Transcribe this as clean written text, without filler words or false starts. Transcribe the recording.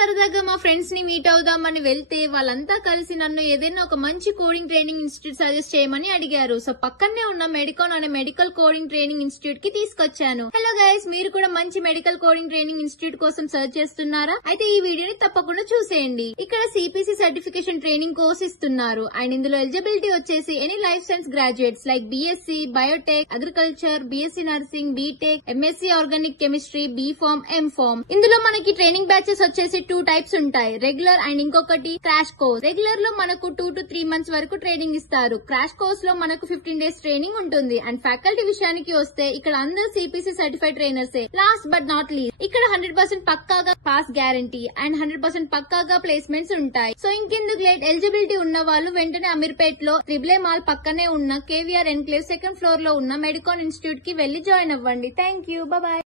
సరదాగా మా ఫ్రెండ్స్ ని మీట్ అవుదామని వెళ్తే వాళ్ళంతా కలిసి నన్ను ఏదైనా ఒక మంచి కోడింగ్ ట్రైనింగ్ ఇన్స్టిట్యూట్ సజెస్ట్ చేయమని అడిగారు. సో పక్కనే ఉన్న మెడికాన్ అనే మెడికల్ కోడింగ్ ట్రైనింగ్ ఇన్స్టిట్యూట్ కి తీసుకొచ్చాను. హలో గైస్, మీరు కూడా మంచి మెడికల్ కోడింగ్ ట్రైనింగ్ ఇన్స్టిట్యూట్ కోసం సర్చ్ చేస్తున్నారా? అయితే ఈ వీడియోని తప్పకుండా చూసేయండి. ఇక్కడ సిపిసి సర్టిఫికేషన్ ట్రైనింగ్ కోర్స్ ఇస్తున్నారు అండ్ ఇందులో ఎలిజిబిలిటీ వచ్చేసి any life science graduates like BSc Biotech, agriculture, BSc nursing, BTech, MSc organic chemistry, B Pharm, MPharm. ఇందులో మనకి ట్రైనింగ్ బ్యాచెస్ వచ్చేసి 2 టైప్స్ ఉంటాయి, రెగ్యులర్ అండ్ ఇంకొకటి క్రాష్ కోర్స్. రెగ్యులర్ లో మనకు 2 to 3 months వరకు ట్రైనింగ్ ఇస్తారు. క్రాష్ కోర్స్ లో మనకు 15 days ట్రైనింగ్ ఉంటుంది. అండ్ ఫ్యాకల్టీ విషయానికి వస్తే ఇక్కడ అందరు CPC certified ట్రైనర్సే. Last but not least, ఇక్కడ 100% పక్కాగా పాస్ గ్యారంటీ అండ్ 100% పక్కాగా ప్లేస్మెంట్స్ ఉంటాయి. సో ఇంకెందుకు లేట్, ఎలిజిబిలిటీ ఉన్న వాళ్ళు వెంటనే అమీర్పేట్ లో త్రిబుల్ మాల్ పక్కనే ఉన్న కేవీఆర్ ఎన్క్లేవ్ 2nd floor లో ఉన్న మెడికాన్ ఇన్స్టిట్యూట్ కి వెళ్లి జాయిన్ అవ్వండి. Thank you, bye.